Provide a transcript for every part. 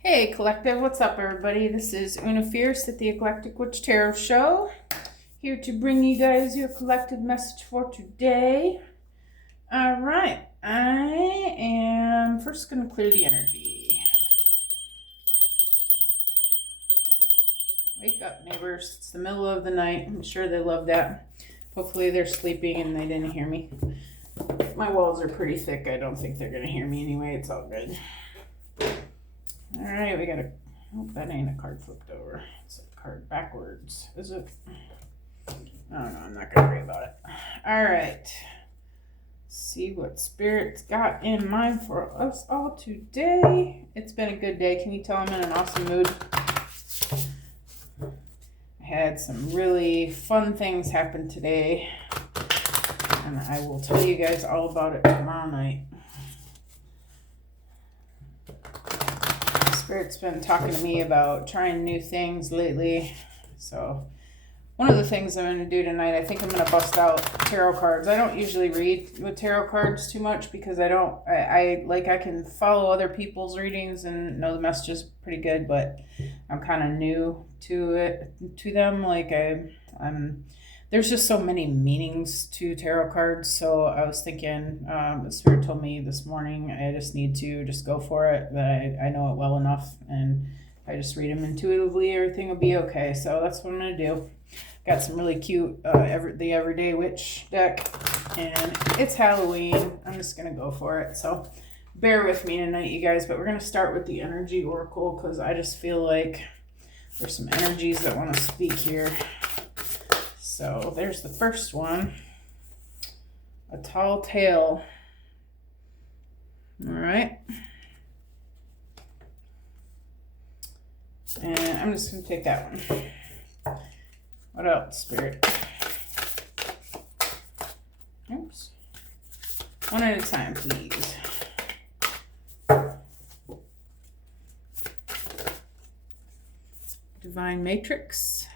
Hey, Collective, what's up, everybody? This is Una Fierce at the Eclectic Witch Tarot Show, here to bring you guys your collective message for today. All right, I am first going to clear the energy. Wake up, neighbors. It's the middle of the night. I'm sure they love that. Hopefully they're sleeping and they didn't hear me. My walls are pretty thick. I don't think they're going to hear me anyway. It's all good. All right, we got a... Oh, that ain't a card flipped over. It's a card backwards. Is it? I don't know. I'm not going to worry about it. All right. See what Spirit's got in mind for us all today. It's been a good day. Can you tell I'm in an awesome mood? I had some really fun things happen today, and I will tell you guys all about it tomorrow night. Spirit's been talking to me about trying new things lately. So one of the things I'm going to do tonight, I think I'm going to bust out tarot cards. I don't usually read with tarot cards too much because I can follow other people's readings and know the messages pretty good, but I'm kind of new to them. There's just so many meanings to tarot cards. So I was thinking, the Spirit told me this morning, I just need to just go for it, that I know it well enough. And if I just read them intuitively, everything will be okay. So that's what I'm going to do. Got some really cute, the Everyday Witch deck. And it's Halloween. I'm just going to go for it. So bear with me tonight, you guys. But we're going to start with the Energy Oracle because I just feel like there's some energies that want to speak here. So there's the first one, a tall tale. All right. And I'm just going to take that one. What else, Spirit? Oops. One at a time, please. Divine Matrix.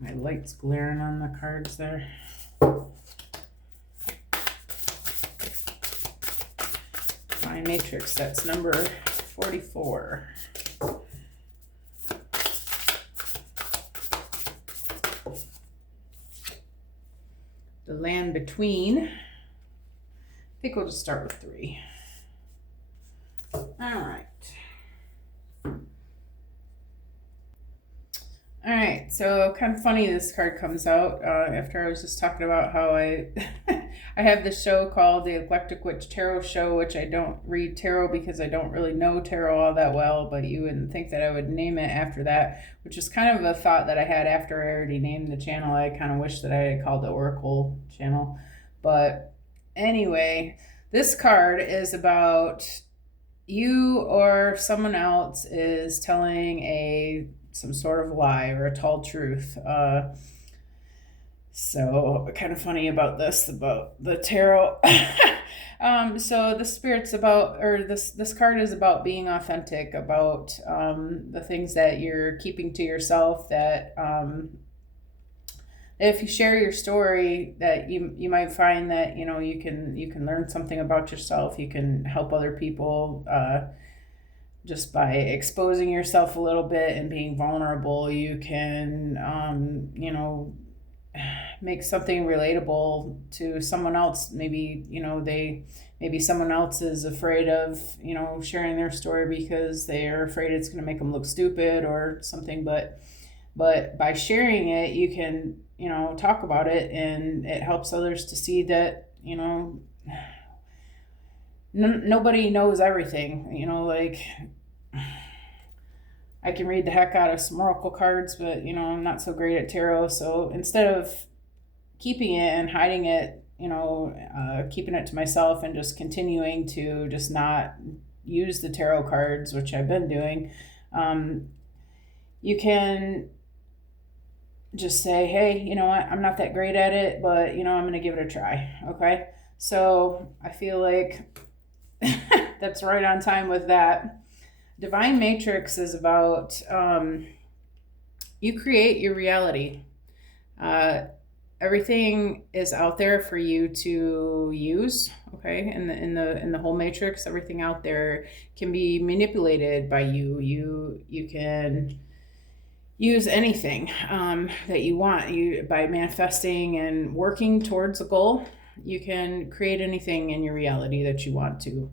My light's glaring on the cards there. Divine Matrix, that's number 44. The Land Between. I think we'll just start with 3. All right. All right, so kind of funny this card comes out after I was just talking about how I I have this show called the Eclectic Witch Tarot Show, which I don't read tarot because I don't really know tarot all that well, but you wouldn't think that I would name it after that, which is kind of a thought that I had after I already named the channel. I kind of wish that I had called the Oracle channel. But anyway, this card is about you or someone else is telling some sort of lie or a tall truth. So kind of funny about the tarot. So the Spirit's about, or this card is about being authentic, about the things that you're keeping to yourself, that if you share your story, that you might find that you can learn something about yourself. You can help other people just by exposing yourself a little bit and being vulnerable. You can make something relatable to someone else. Maybe maybe someone else is afraid of sharing their story because they are afraid it's going to make them look stupid or something, but by sharing it, you can talk about it, and it helps others to see that nobody knows everything. I can read the heck out of some oracle cards, but I'm not so great at tarot. So instead of keeping it and hiding it, keeping it to myself and just continuing to just not use the tarot cards, which I've been doing, you can just say, hey, you know what, I'm not that great at it, but I'm going to give it a try. Okay. So I feel like that's right on time with that. Divine Matrix is about you create your reality. everything is out there for you to use. Okay, in the whole matrix, everything out there can be manipulated by you. You can use anything that you want. You, by manifesting and working towards a goal, you can create anything in your reality that you want to.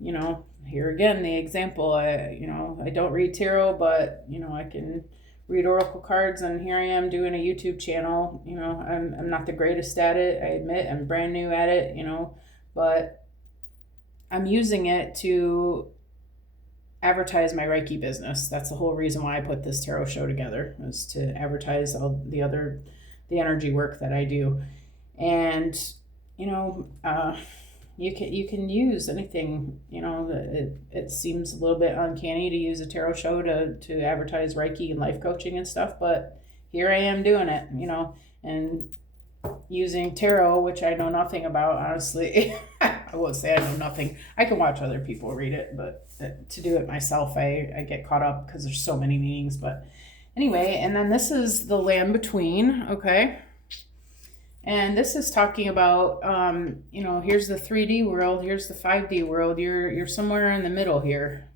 You know, here again, the example, I don't read tarot, but, you know, I can read oracle cards, and here I am doing a YouTube channel. You know, I'm not the greatest at it. I admit I'm brand new at it, you know, but I'm using it to advertise my Reiki business. That's the whole reason why I put this tarot show together, was to advertise all the energy work that I do. And, you know, you can use anything. You know, it seems a little bit uncanny to use a tarot show to advertise Reiki and life coaching and stuff, but here I am doing it, you know, and using tarot, which I know nothing about, honestly. I won't say I know nothing. I can watch other people read it, but to do it myself, I get caught up because there's so many meanings. But anyway, and then this is the land between, okay? And this is talking about, you know, here's the 3D world, here's the 5D world. You're somewhere in the middle here.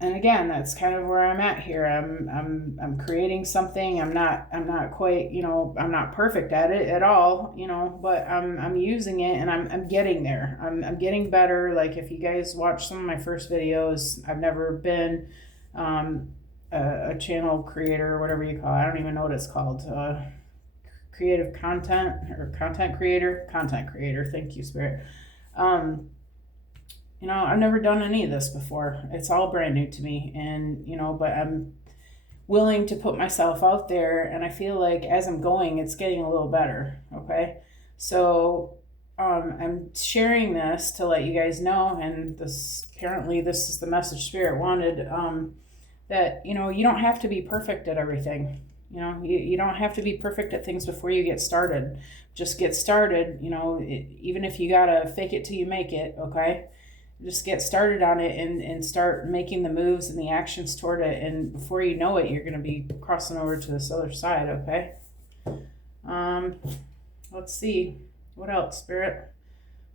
And again, that's kind of where I'm at here. I'm creating something. I'm not quite, you know, I'm not perfect at it at all, you know, but I'm using it, and I'm getting there. I'm getting better. Like, if you guys watch some of my first videos, I've never been a channel creator or whatever you call it. I don't even know what it's called. Creative content or content creator. Thank you, Spirit. You know, I've never done any of this before. It's all brand new to me, and, you know, but I'm willing to put myself out there, and I feel like as I'm going, it's getting a little better. Okay. So, I'm sharing this to let you guys know, and apparently this is the message Spirit wanted, that, you know, you don't have to be perfect at everything. You know, you don't have to be perfect at things before you get started. Just get started, you know, even if you gotta fake it till you make it, okay? Just get started on it and start making the moves and the actions toward it. And before you know it, you're going to be crossing over to this other side, okay? Let's see. What else, Spirit?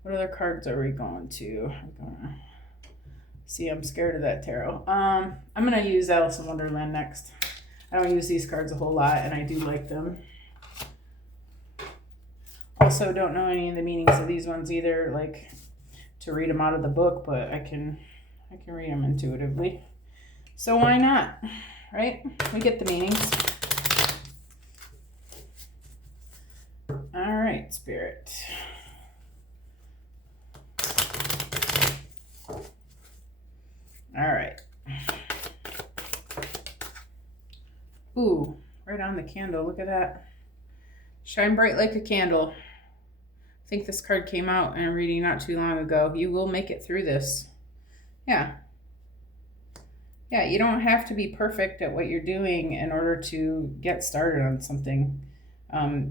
What other cards are we going to? See, I'm scared of that tarot. I'm going to use Alice in Wonderland next. I don't use these cards a whole lot, and I do like them. Also, don't know any of the meanings of these ones either, like, to read them out of the book, but I can read them intuitively. So why not, right? We get the meanings. All right, Spirit. All right. Ooh, right on the candle. Look at that. Shine bright like a candle. I think this card came out in a reading not too long ago. You will make it through this. Yeah. Yeah, you don't have to be perfect at what you're doing in order to get started on something.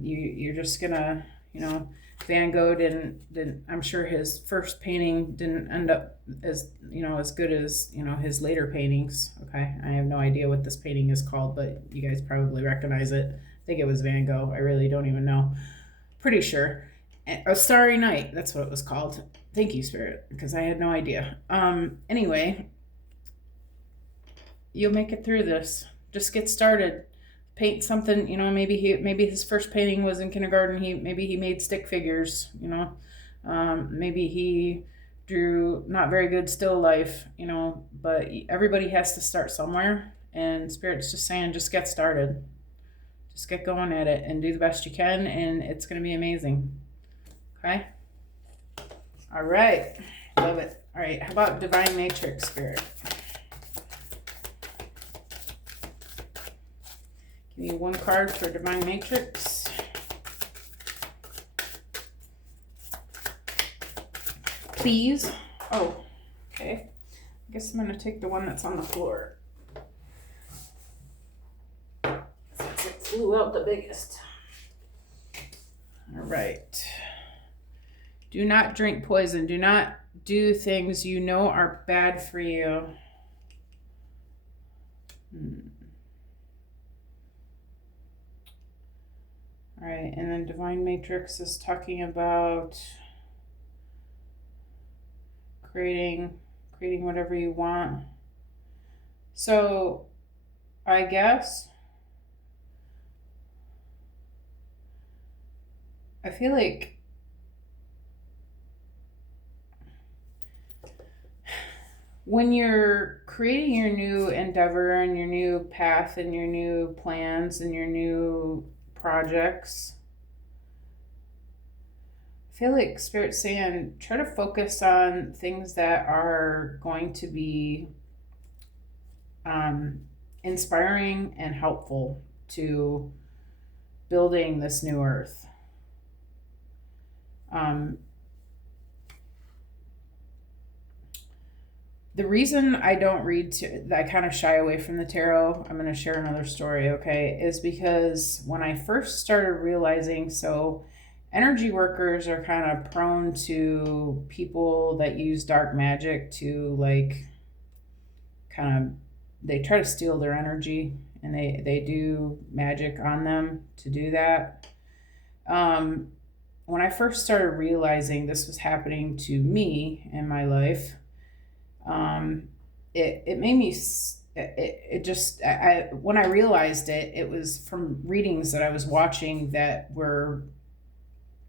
You're just gonna, you know, Van Gogh didn't, I'm sure his first painting didn't end up as, you know, as good as, you know, his later paintings. Okay, I have no idea what this painting is called, but you guys probably recognize it. I think it was Van Gogh. I really don't even know. Pretty sure. A Starry Night, that's what it was called. Thank you, Spirit, because I had no idea. Anyway, you'll make it through this. Just get started. Paint something, you know, maybe his first painting was in kindergarten. Maybe he made stick figures, you know. Maybe he drew not very good still life, you know, but everybody has to start somewhere, and Spirit's just saying, just get started. Just get going at it and do the best you can, and it's going to be amazing. Okay? All right. Love it. All right. How about Divine Matrix, Spirit? Give me one card for Divine Matrix. Please. Oh, okay. I guess I'm going to take the one that's on the floor, since it flew out the biggest. All right. Do not drink poison. Do not do things you know are bad for you. All right, and then Divine Matrix is talking about creating whatever you want. So I guess I feel like when you're creating your new endeavor and your new path and your new plans and your new projects, I feel like Spirit's saying try to focus on things that are going to be inspiring and helpful to building this new earth. The reason I don't read, I kind of shy away from the tarot, I'm going to share another story, okay, is because when I first started realizing, so energy workers are kind of prone to people that use dark magic to like kind of, they try to steal their energy and they do magic on them to do that. When I first started realizing this was happening to me in my life, it made me, it just, when I realized it, it was from readings that I was watching that were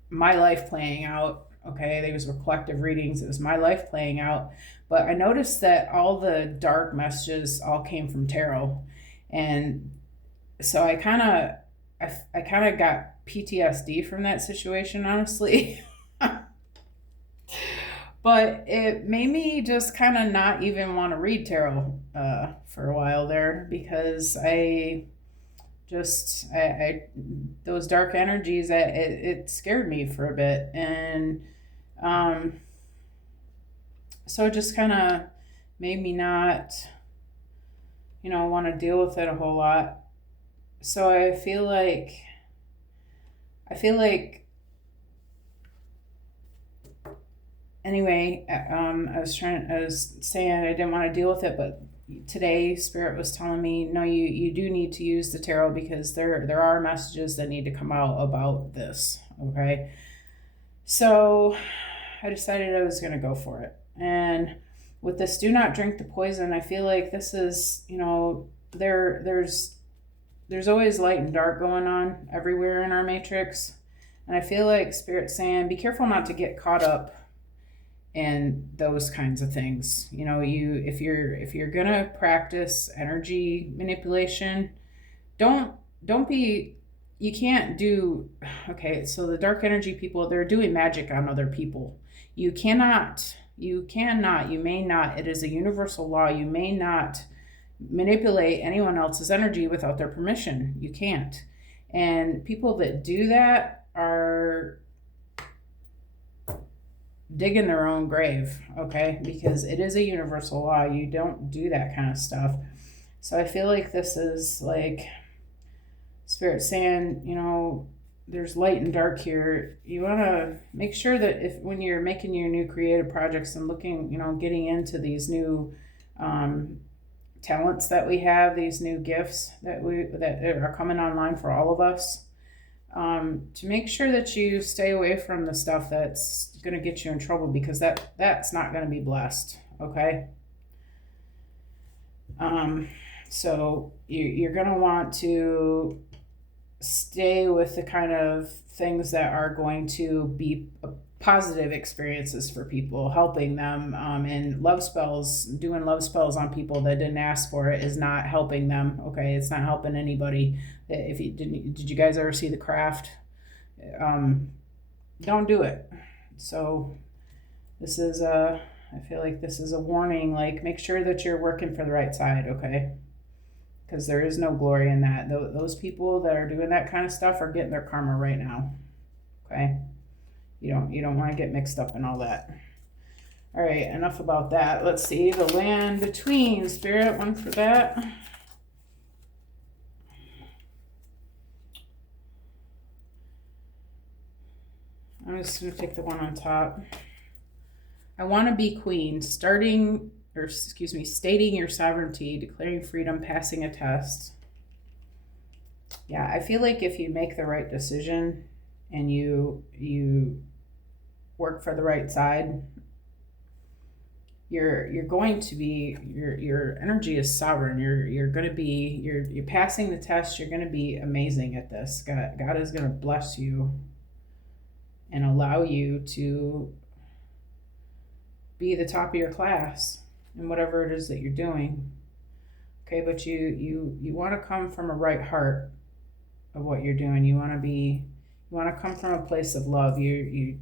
my life playing out. Okay, they were collective readings. It was my life playing out. But I noticed that all the dark messages all came from tarot. And so I kind of got PTSD from that situation, honestly. But it made me just kind of not even want to read tarot for a while there, because I those dark energies, it scared me for a bit. And so it just kind of made me not, want to deal with it a whole lot. So I feel like anyway, I was saying I didn't want to deal with it, but today Spirit was telling me, no, you do need to use the tarot, because there are messages that need to come out about this. Okay. So I decided I was going to go for it. And with this do not drink the poison, I feel like this is, there's always light and dark going on everywhere in our matrix. And I feel like Spirit's saying, be careful not to get caught up in those kinds of things. If you're gonna practice energy manipulation, don't be, you can't do, okay, so the dark energy people, they're doing magic on other people. You may not, it is a universal law, you may not manipulate anyone else's energy without their permission. You can't. And people that do that are digging their own grave, okay? Because it is a universal law. You don't do that kind of stuff. So I feel like this is like Spirit saying, there's light and dark here. You want to make sure that when you're making your new creative projects and looking, getting into these new talents that we have, these new gifts that are coming online for all of us, to make sure that you stay away from the stuff that's going to get you in trouble, because that's not going to be blessed. Okay. So you're going to want to stay with the kind of things that are going to be positive experiences for people, helping them, and doing love spells on people that didn't ask for it is not helping them. Okay. It's not helping anybody. If you did you guys ever see The Craft? Don't do it. So this is I feel like this is a warning, like make sure that you're working for the right side. Okay. Because there is no glory in that. Those people that are doing that kind of stuff are getting their karma right now. Okay. You don't want to get mixed up in all that. All right, enough about that. Let's see, the land between. Spirit, one for that. I'm just going to take the one on top. I want to be queen. Starting or excuse me, stating your sovereignty, declaring freedom, passing a test. Yeah, I feel like if you make the right decision and you work for the right side, you're going to be, your energy is sovereign. You're going to be, you're passing the test. You're going to be amazing at this. God is going to bless you and allow you to be the top of your class in whatever it is that you're doing. Okay, but you want to come from a right heart of what you're doing. You want to come from a place of love. You're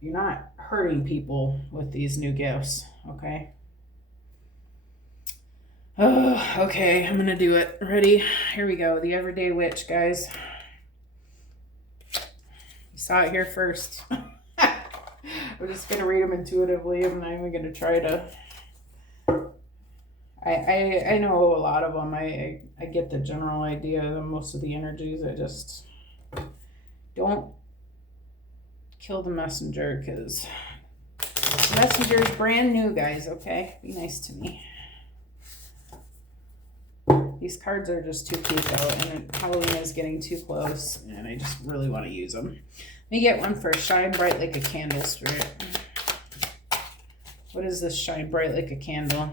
not hurting people with these new gifts, okay? Oh, okay, I'm gonna do it. Ready? Here we go. The Everyday Witch, guys. You saw it here first. I'm just gonna read them intuitively. I'm not even gonna try to. I know a lot of them. I get the general idea of most of the energies. I just don't kill the messenger, because the messenger is brand new, guys. Okay, be nice to me. These cards are just too cute though, and Halloween is getting too close, and I just really want to use them. Let me get one for Shine Bright Like a Candle, Spirit. What is this Shine Bright Like a Candle?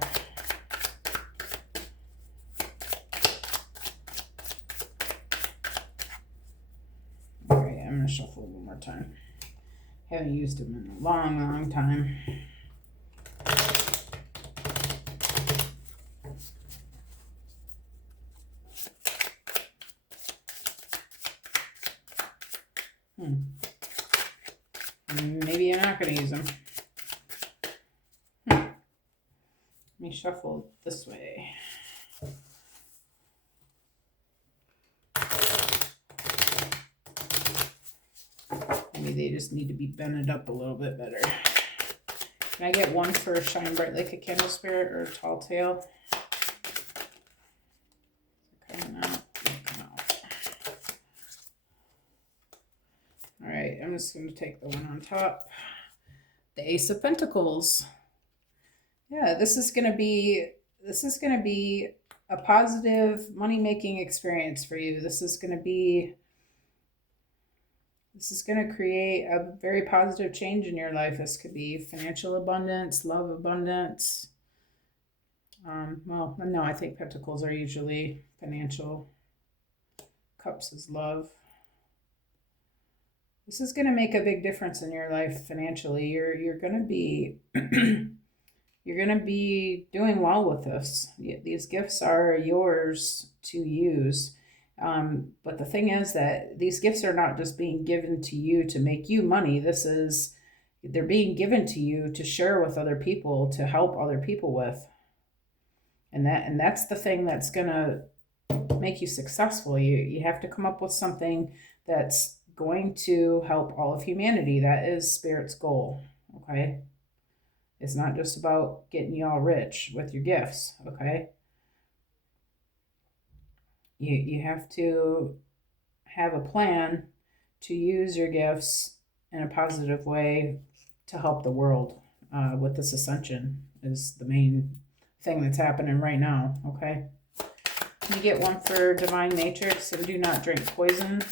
Alright, I'm going to shuffle one more time. Haven't used them in a long, long time. Maybe I'm not going to use them. Let me shuffle this way. Maybe they just need to be bended up a little bit better. Can I get one for Shine Bright Like a Candle, Spirit, or Tall Tale? Coming out. All right, I'm just going to take the one on top. The Ace of Pentacles. Yeah, this is going to be a positive money-making experience for you. This is going to create a very positive change in your life. This could be financial abundance, love abundance. Well, no, I think pentacles are usually financial. Cups is love. This is going to make a big difference in your life financially. You're going to be you're going to be doing well with this. These gifts are yours to use. But the thing is that these gifts are not just being given to you to make you money. They're being given to you to share with other people, to help other people with. And that's the thing that's going to make you successful. You have to come up with something that's going to help all of humanity. That is Spirit's goal, okay? It's not just about getting you all rich with your gifts, okay? You have to have a plan to use your gifts in a positive way to help the world. With this ascension is the main thing that's happening right now, okay? You get one for Divine Matrix and Do Not Drink Poison.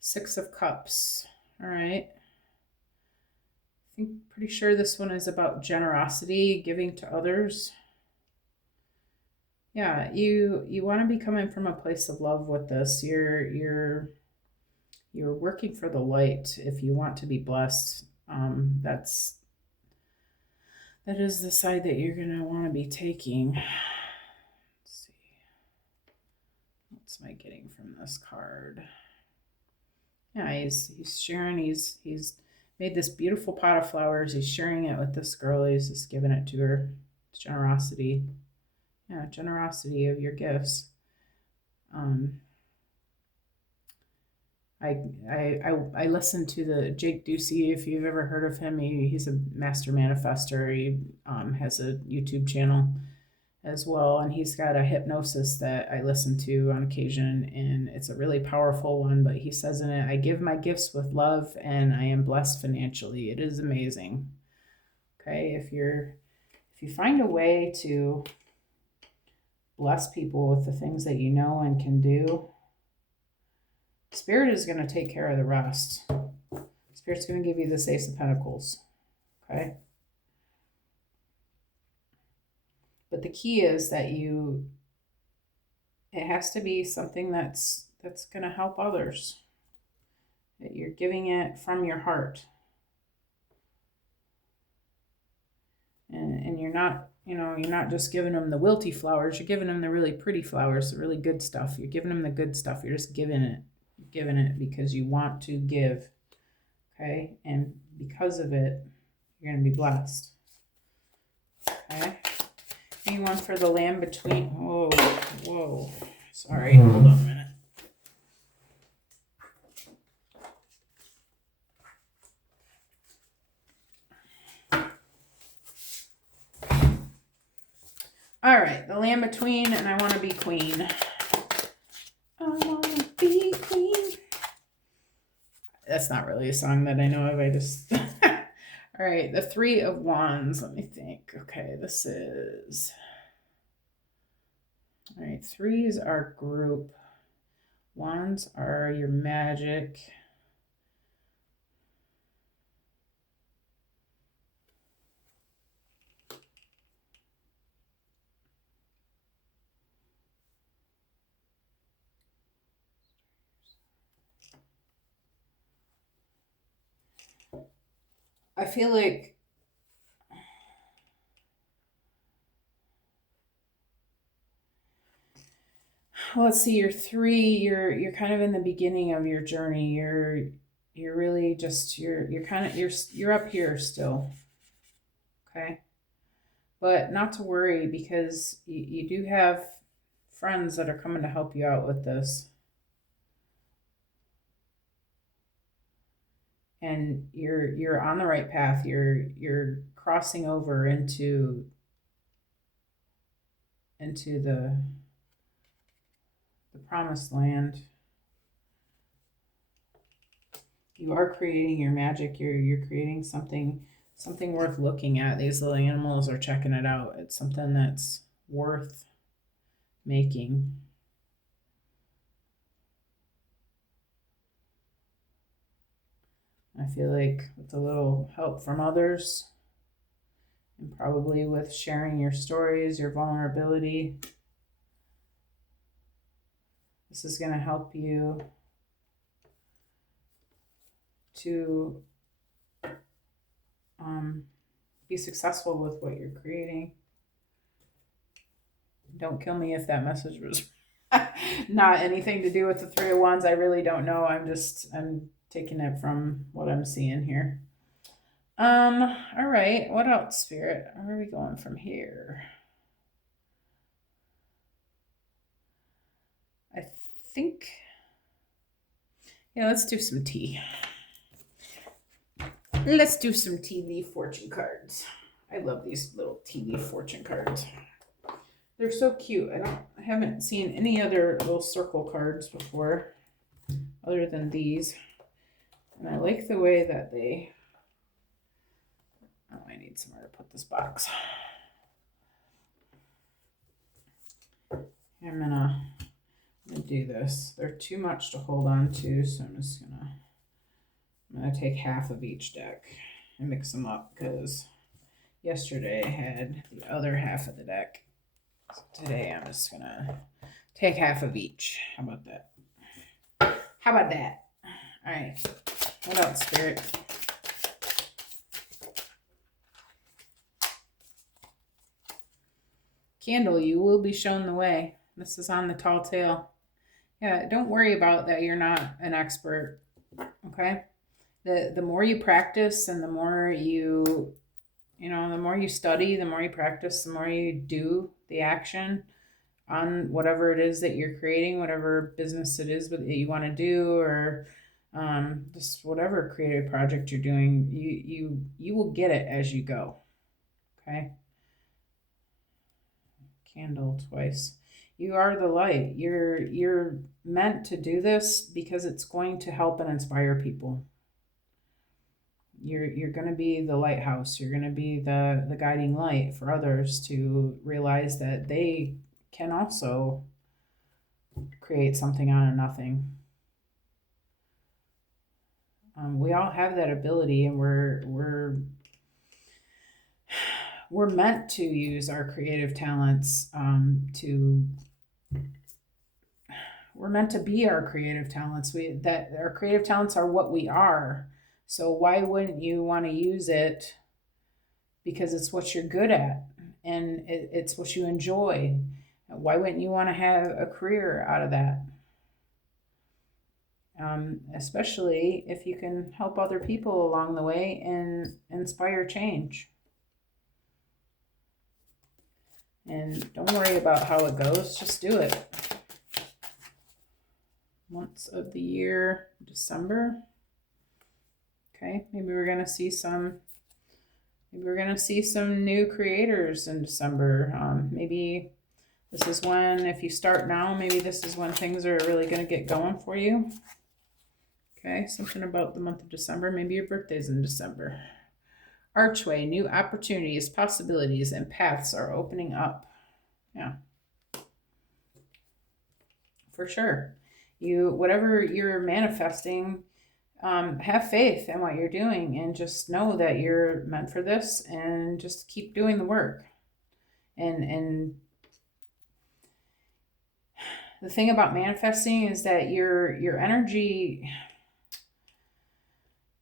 Six of Cups. All right. Pretty sure this one is about generosity, giving to others. Yeah, you want to be coming from a place of love with this. You're working for the light if you want to be blessed. That is the side that you're going to want to be taking. Let's see. What's am I getting from this card? Yeah, he's sharing. He's made this beautiful pot of flowers. He's sharing it with this girl. He's just giving it to her. It's generosity. Yeah, generosity of your gifts. I listened to the Jake Ducey, if you've ever heard of him. He's a master manifester. He has a YouTube channel. as well, and he's got a hypnosis that I listen to on occasion, and it's a really powerful one. But he says in it, I give my gifts with love and I am blessed financially. It is amazing. Okay, if you find a way to bless people with the things that you know and can do, Spirit is going to take care of the rest. Spirit's going to give you this Ace of Pentacles. Okay? But the key is that it has to be something that's going to help others. That you're giving it from your heart. And you're not, you're not just giving them the wilty flowers, you're giving them the really pretty flowers, the really good stuff. You're giving them the good stuff. You're just giving it. You're giving it because you want to give. Okay? And because of it, you're going to be blessed. Okay? Anyone for the land between. Whoa. Sorry, hold on a minute. All right, the land between, and I want to be queen. I want to be queen. That's not really a song that I know of. I just. All right, the Three of Wands. Let me think. Okay, this is. All right, threes are group. Wands are your magic. I feel like let's see, you're three, you're kind of in the beginning of your journey. You're really just you're kind of you're up here still. Okay? But not to worry, because you do have friends that are coming to help you out with this. And you're on the right path. You're crossing over into the promised land. You are creating your magic. You're creating something worth looking at. These little animals are checking it out. It's something that's worth making. I feel like with a little help from others, and probably with sharing your stories, your vulnerability, this is going to help you to be successful with what you're creating. Don't kill me if that message was not anything to do with the Three of Wands. I really don't know. I'm taking it from what I'm seeing here. All right. What else, Spirit? Where are we going from here? I think, let's do some tea. Let's do some tea leaf fortune cards. I love these little tea leaf fortune cards. They're so cute. I haven't seen any other little circle cards before other than these. And I like the way that they... Oh, I need somewhere to put this box. I'm gonna do this. They're too much to hold on to, so I'm gonna take half of each deck and mix them up, because yesterday I had the other half of the deck. So today I'm just gonna take half of each. How about that? All right. What else, Spirit? Candle, you will be shown the way. This is on the tall tale. Yeah, don't worry about that you're not an expert. Okay? The more you practice and the more the more you study, the more you practice, the more you do the action on whatever it is that you're creating, whatever business it is that you want to do, or just whatever creative project you're doing, you will get it as you go. Okay? candle twice. You are the light. You're meant to do this because it's going to help and inspire people. You're going to be the lighthouse. You're going to be the guiding light for others to realize that they can also create something out of nothing. We all have that ability, and we're meant to use our creative talents we're meant to be our creative talents. That our creative talents are what we are. So why wouldn't you want to use it? Because it's what you're good at, and it's what you enjoy. Why wouldn't you want to have a career out of that? Especially if you can help other people along the way and inspire change. And don't worry about how it goes, just do it. Months of the year, December. Okay, maybe we're gonna see some new creators in December. Maybe this is when, if you start now, maybe this is when things are really gonna get going for you. Okay, something about the month of December. Maybe your birthday's in December. Archway, new opportunities, possibilities, and paths are opening up. Yeah, for sure. Whatever you're manifesting, have faith in what you're doing, and just know that you're meant for this, and just keep doing the work. And the thing about manifesting is that your energy,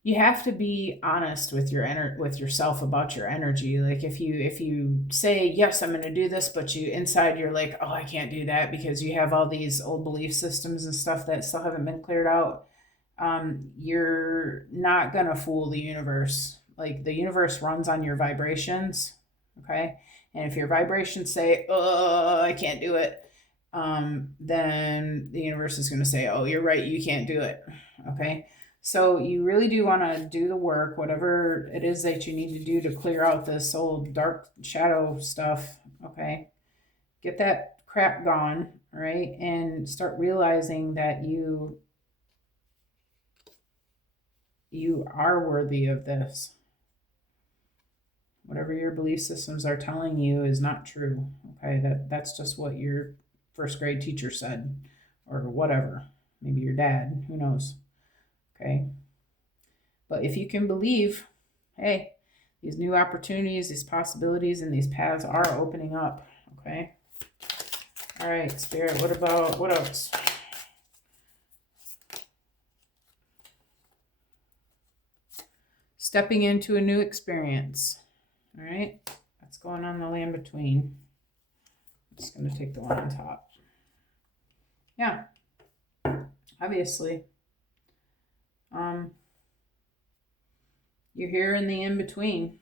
you have to be honest with with yourself about your energy. Like if you say yes, I'm going to do this, but inside you're like, oh, I can't do that, because you have all these old belief systems and stuff that still haven't been cleared out. You're not going to fool the universe. Like, the universe runs on your vibrations. Okay. And if your vibrations say, oh, I can't do it, then the universe is going to say, oh, you're right, you can't do it. Okay. So you really do want to do the work, whatever it is that you need to do to clear out this old dark shadow stuff. Okay. Get that crap gone, right? And start realizing that you are worthy of this. Whatever your belief systems are telling you is not true. Okay. That's just what your first grade teacher said, or whatever. Maybe your dad, who knows? Okay. But if you can believe, hey, these new opportunities, these possibilities, and these paths are opening up. Okay. All right, Spirit, what else? Stepping into a new experience. All right. That's going on the land between. I'm just going to take the one on top. Yeah. Obviously. You're here in the in-between,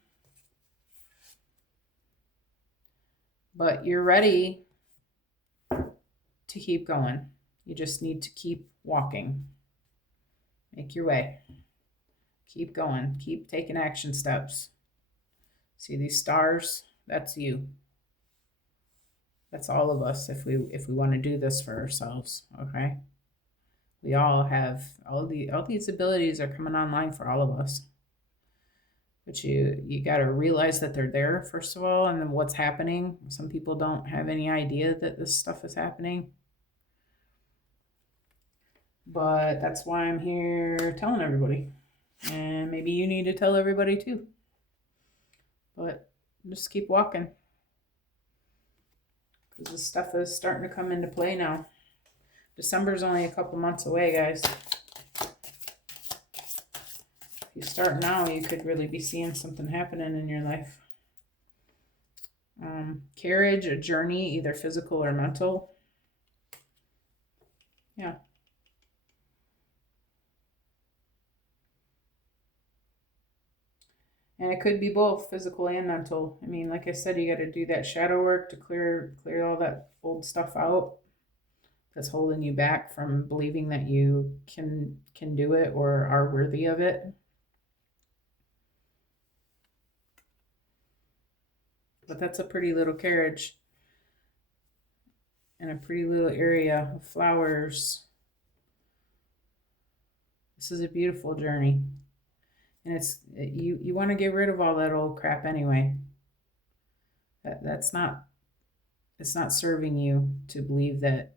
but you're ready to keep going. You just need to keep walking. Make your way. Keep going. Keep taking action steps. See these stars? That's you. That's all of us if we want to do this for ourselves, okay? We all have all these abilities are coming online for all of us. But you got to realize that they're there, first of all, and then what's happening. Some people don't have any idea that this stuff is happening. But that's why I'm here telling everybody. And maybe you need to tell everybody too. But just keep walking. Because this stuff is starting to come into play now. December's only a couple months away, guys. If you start now, you could really be seeing something happening in your life. Carriage, a journey, either physical or mental. Yeah. And it could be both physical and mental. I mean, like I said, you got to do that shadow work to clear all that old stuff out that's holding you back from believing that you can do it or are worthy of it. But that's a pretty little carriage. in a pretty little area of flowers. This is a beautiful journey. And you want to get rid of all that old crap anyway. That's not, it's not serving you to believe that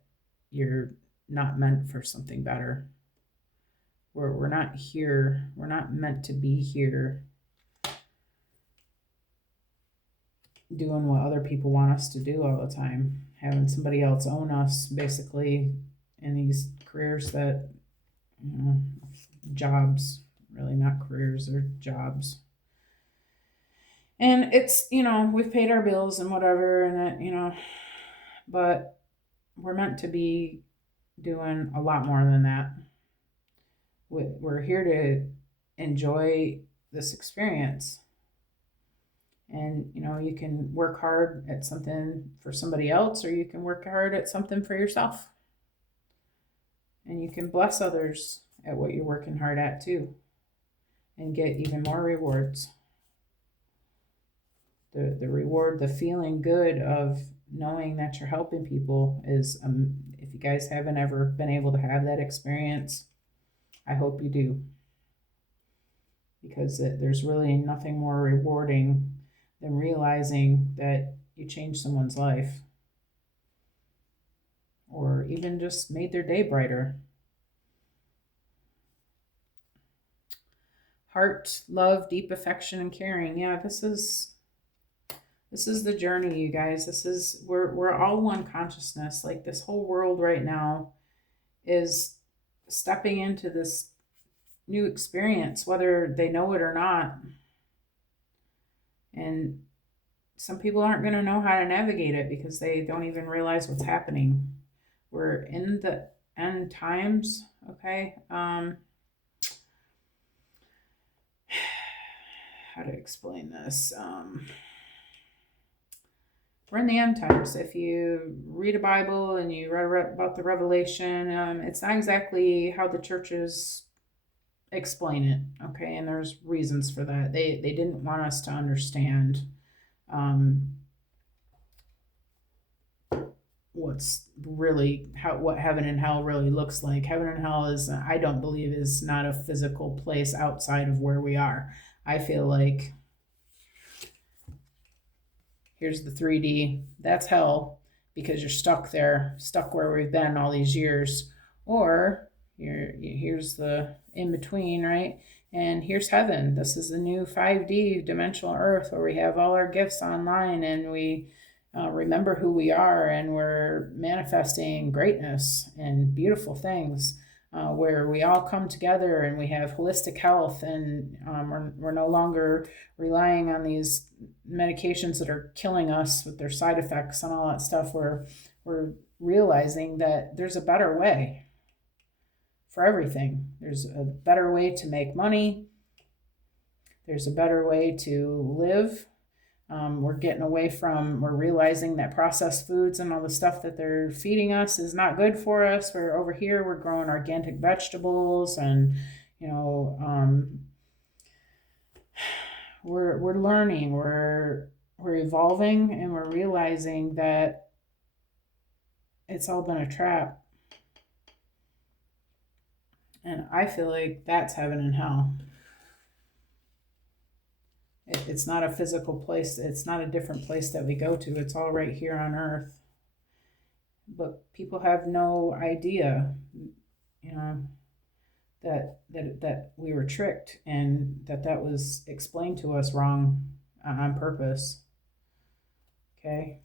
you're not meant for something better. We're not here. We're not meant to be here doing what other people want us to do all the time, having somebody else own us basically in these careers that, jobs, really not careers, they're jobs. And it's, we've paid our bills and whatever, and it, but we're meant to be doing a lot more than that. We're here to enjoy this experience. And, you can work hard at something for somebody else, or you can work hard at something for yourself. And you can bless others at what you're working hard at too, and get even more rewards. The reward, the feeling good of knowing that you're helping people is, if you guys haven't ever been able to have that experience, I hope you do. Because there's really nothing more rewarding than realizing that you changed someone's life, or even just made their day brighter. Heart, love, deep affection, and caring. Yeah, this is the journey, you guys. We're all one consciousness. Like, this whole world right now is stepping into this new experience, whether they know it or not. And some people aren't going to know how to navigate it because they don't even realize what's happening. We're in the end times, okay? How to explain this? We're in the end times. If you read a Bible and you read about the Revelation, it's not exactly how the churches explain it, okay? And there's reasons for that. They didn't want us to understand what's really what heaven and hell really looks like. Heaven and hell is, I don't believe, is not a physical place outside of where we are. I feel like here's the 3D, that's hell because you're stuck there, stuck where we've been all these years. Or here's the in between, right? And here's heaven. This is the new 5D dimensional earth where we have all our gifts online, and we remember who we are, and we're manifesting greatness and beautiful things, where we all come together and we have holistic health, and we're no longer relying on these medications that are killing us with their side effects and all that stuff. We're realizing that there's a better way for everything. There's a better way to make money. There's a better way to live. We're realizing that processed foods and all the stuff that they're feeding us is not good for us. We're over here, we're growing organic vegetables, and, we're learning, we're evolving, and we're realizing that it's all been a trap. And I feel like that's heaven and hell. It's not a physical place. It's not a different place that we go to. It's all right here on earth. But people have no idea, that we were tricked, and that was explained to us wrong on purpose. Okay?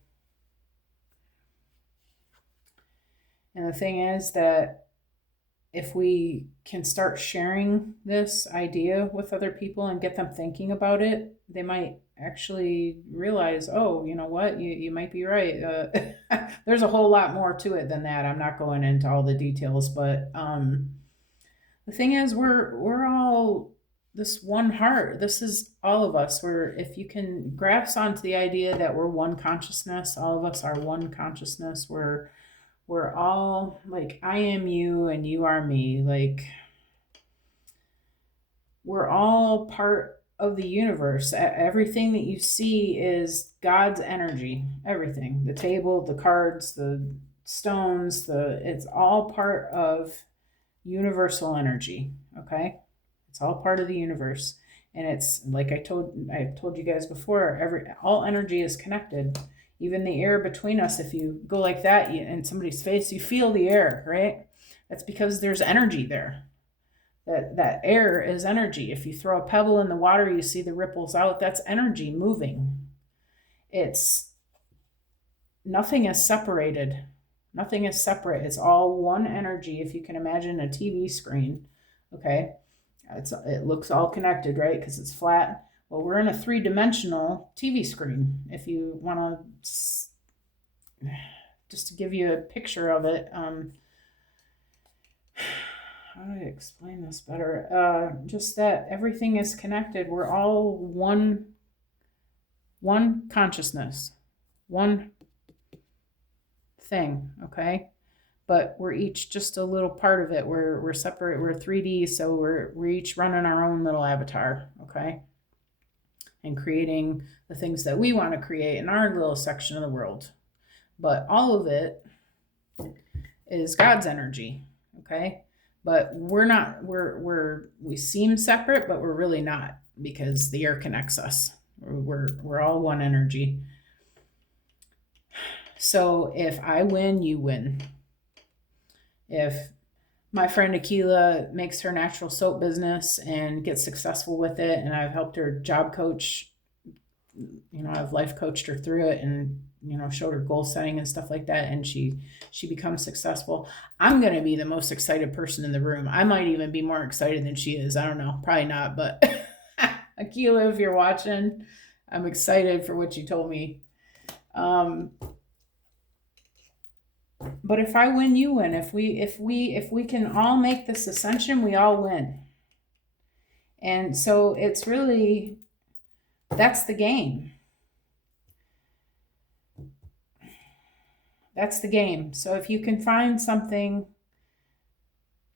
And the thing is that if we can start sharing this idea with other people and get them thinking about it, they might actually realize, oh, you know what, you might be right. There's a whole lot more to it than that. I'm not going into all the details, but the thing is, we're all this one heart. This is all of us. If you can grasp onto the idea that we're one consciousness, all of us are one consciousness. We're all, like, I am you and you are me. Like, we're all part of the universe. Everything that you see is God's energy. Everything. The table, the cards, the stones, it's all part of universal energy, okay? It's all part of the universe. And it's like I told you guys before, all energy is connected. Even the air between us, if you go like that in somebody's face, you feel the air, right? That's because there's energy there. That air is energy. If you throw a pebble in the water, you see the ripples out. That's energy moving. It's nothing is separated. Nothing is separate. It's all one energy. If you can imagine a TV screen, okay, it looks all connected, right? Because it's flat. Well, we're in a 3-dimensional TV screen. If you want to, just to give you a picture of it, how do I explain this better? Just that everything is connected. We're all one consciousness, one thing, okay? But we're each just a little part of it. We're separate. We're 3D, so we're each running our own little avatar, okay? And creating the things that we want to create in our little section of the world. But all of it is God's energy, okay? But we're not, we seem separate, but we're really not, because the air connects us. We're all one energy. So if I win, you win. If my friend Akila makes her natural soap business and gets successful with it, and I've helped her job coach, I've life coached her through it, and showed her goal setting and stuff like that, and she becomes successful, I'm going to be the most excited person in the room. I might even be more excited than she is. I don't know, probably not, but Akila, if you're watching, I'm excited for what you told me. But if I win, you win. If we can all make this ascension, we all win. And so it's really, that's the game. That's the game. So if you can find something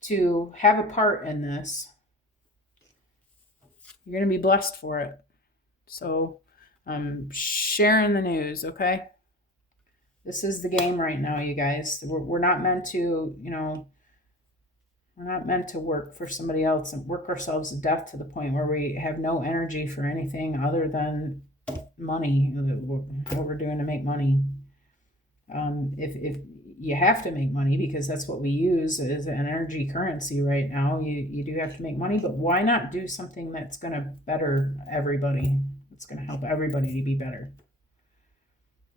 to have a part in this, you're going to be blessed for it. So I'm sharing the news, okay? This is the game right now, you guys. We're not meant to, we're not meant to work for somebody else and work ourselves to death to the point where we have no energy for anything other than money, what we're doing to make money. If you have to make money, because that's what we use as an energy currency right now, you do have to make money, but why not do something that's going to better everybody? It's going to help everybody to be better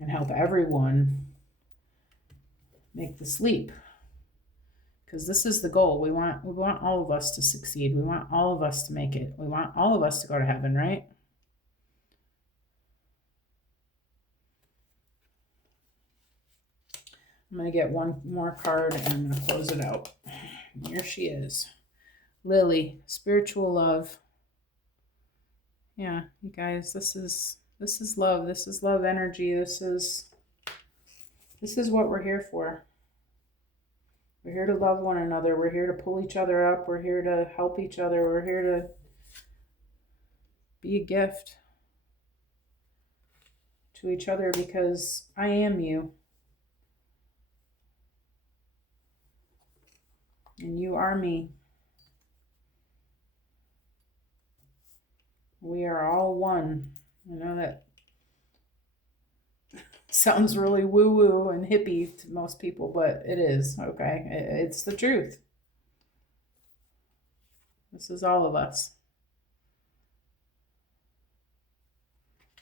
and help everyone make this leap. Because this is the goal. We want all of us to succeed. We want all of us to make it. We want all of us to go to heaven, right? I'm going to get one more card and I'm going to close it out. Here she is. Lily, spiritual love. Yeah, you guys, this is love. This is love energy. This is what we're here for. We're here to love one another. We're here to pull each other up. We're here to help each other. We're here to be a gift to each other, because I am you. And you are me. We are all one. I know that sounds really woo-woo and hippie to most people, but it is, okay? It's the truth. This is all of us.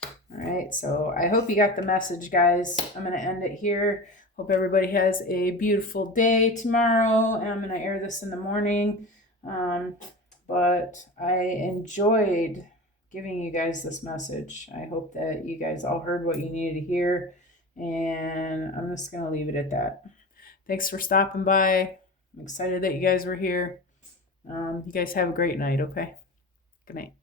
All right, so I hope you got the message, guys. I'm going to end it here. Hope everybody has a beautiful day tomorrow. I'm going to air this in the morning. But I enjoyed giving you guys this message. I hope that you guys all heard what you needed to hear. And I'm just going to leave it at that. Thanks for stopping by. I'm excited that you guys were here. You guys have a great night, okay? Good night.